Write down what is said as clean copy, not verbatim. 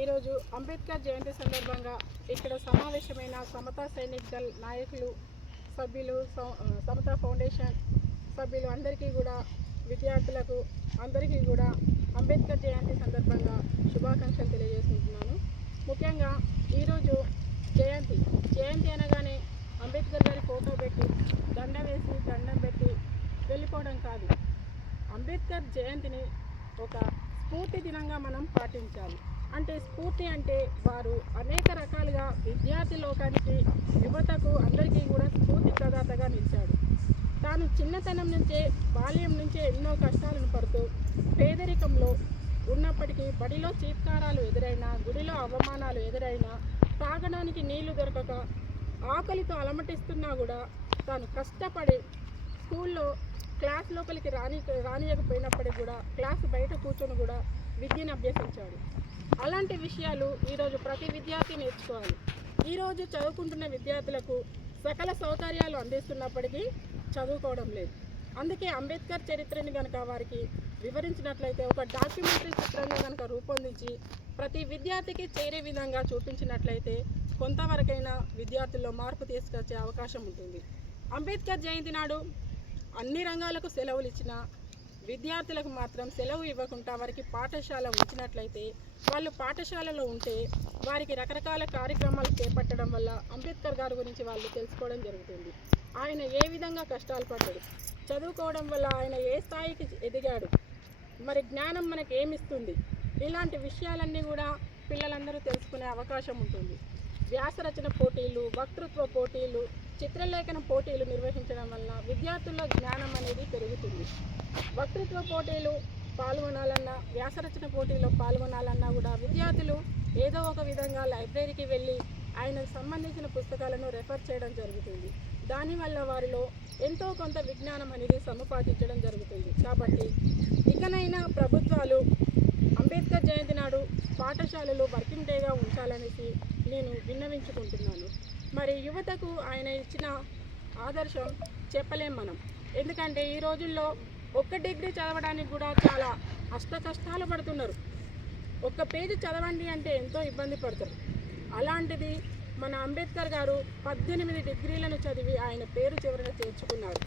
ఈరోజు అంబేద్కర్ జయంతి సందర్భంగా ఇక్కడ సమావేశమైన సమతా సైనిక్ దళ్ నాయకులు, సభ్యులు, సమతా ఫౌండేషన్ సభ్యులు అందరికీ కూడా, విద్యార్థులకు అందరికీ కూడా అంబేద్కర్ జయంతి సందర్భంగా శుభాకాంక్షలు తెలియజేసుకుంటున్నాను. ముఖ్యంగా ఈరోజు జయంతి అనగానే అంబేద్కర్ గారి ఫోటో పెట్టి దండం పెట్టి వెళ్ళిపోవడం కాదు. అంబేద్కర్ జయంతిని ఒక స్ఫూర్తి దినంగా మనం పాటించాలి. అంటే స్ఫూర్తి అంటే వారు అనేక రకాలుగా విద్యార్థి లోకానికి, యువతకు అందరికీ కూడా స్ఫూర్తి ప్రదాతగా నిలిచాడు. తాను చిన్నతనం నుంచే, బాల్యం నుంచే ఎన్నో కష్టాలను పడుతూ పేదరికంలో ఉన్నప్పటికీ, బడిలో చీత్కారాలు ఎదురైనా, గుడిలో అవమానాలు ఎదురైనా, తాగడానికి నీళ్లు దొరకక ఆకలితో అలమటిస్తున్నా కూడా తాను కష్టపడి స్కూల్లో క్లాస్ లోపలికి రానియకపోయినప్పటికీ కూడా క్లాస్ బయట కూర్చొని కూడా విద్యను అభ్యసించాడు. అలాంటి విషయాలు ఈరోజు ప్రతి విద్యార్థి నేర్చుకోవాలి. ఈరోజు చదువుకుంటున్న విద్యార్థులకు సకల సౌకర్యాలు అందిస్తున్నప్పటికీ చదువుకోవడం లేదు. అందుకే అంబేద్కర్ చరిత్రని కనుక వారికి వివరించినట్లయితే, ఒక డాక్యుమెంటరీ చిత్రంగా కనుక రూపొందించి ప్రతి విద్యార్థికి చేరే విధంగా చూపించినట్లయితే కొంతవరకైనా విద్యార్థుల్లో మార్పు తీసుకొచ్చే అవకాశం ఉంటుంది. అంబేద్కర్ జయంతి నాడు అన్ని రంగాలకు సెలవులు ఇచ్చిన విద్యార్థులకు మాత్రం సెలవు ఇవ్వకుండా వారికి పాఠశాల ఉంచినట్లయితే, వాళ్ళు పాఠశాలలో ఉంటే వారికి రకరకాల కార్యక్రమాలు చేపట్టడం వల్ల అంబేద్కర్ గారి గురించి వాళ్ళు తెలుసుకోవడం జరుగుతుంది. ఆయన ఏ విధంగా కష్టాలు పడ్డాడు, చదువుకోవడం వల్ల ఆయన ఏ స్థాయికి ఎదిగాడు, మరి జ్ఞానం మనకు ఏమిస్తుంది, ఇలాంటి విషయాలన్నీ కూడా పిల్లలందరూ తెలుసుకునే అవకాశం ఉంటుంది. వ్యాసరచన పోటీలు, వక్తృత్వ పోటీలు, చిత్రలేఖన పోటీలు నిర్వహించడం వలన విద్యార్థుల్లో జ్ఞానం అనేది పెరుగుతుంది. వక్తృత్వ పోటీలు పాల్గొనాలన్నా, వ్యాసరచన పోటీలో పాల్గొనాలన్నా కూడా విద్యార్థులు ఏదో ఒక విధంగా లైబ్రరీకి వెళ్ళి ఆయనకు సంబంధించిన పుస్తకాలను రెఫర్ చేయడం జరుగుతుంది. దానివల్ల వారిలో ఎంతో కొంత విజ్ఞానం అనేది సముపార్జించడం జరుగుతుంది. కాబట్టి ఇకనైనా ప్రభుత్వాలు అంబేద్కర్ జయంతి నాడు పాఠశాలలు వర్కింగ్ డేగా ఉంచాలనేసి నేను విన్నవించుకుంటున్నాను. మరి యువతకు ఆయన ఇచ్చిన ఆదర్శం చెప్పలేం మనం. ఎందుకంటే ఈ రోజుల్లో ఒక్క డిగ్రీ చదవడానికి కూడా చాలా కష్టాలు పడుతున్నారు. ఒక్క పేజీ చదవండి అంటే ఎంతో ఇబ్బంది పడతారు. అలాంటిది మన అంబేద్కర్ గారు 18 డిగ్రీలను చదివి ఆయన పేరు చివరన చేర్చుకున్నారు.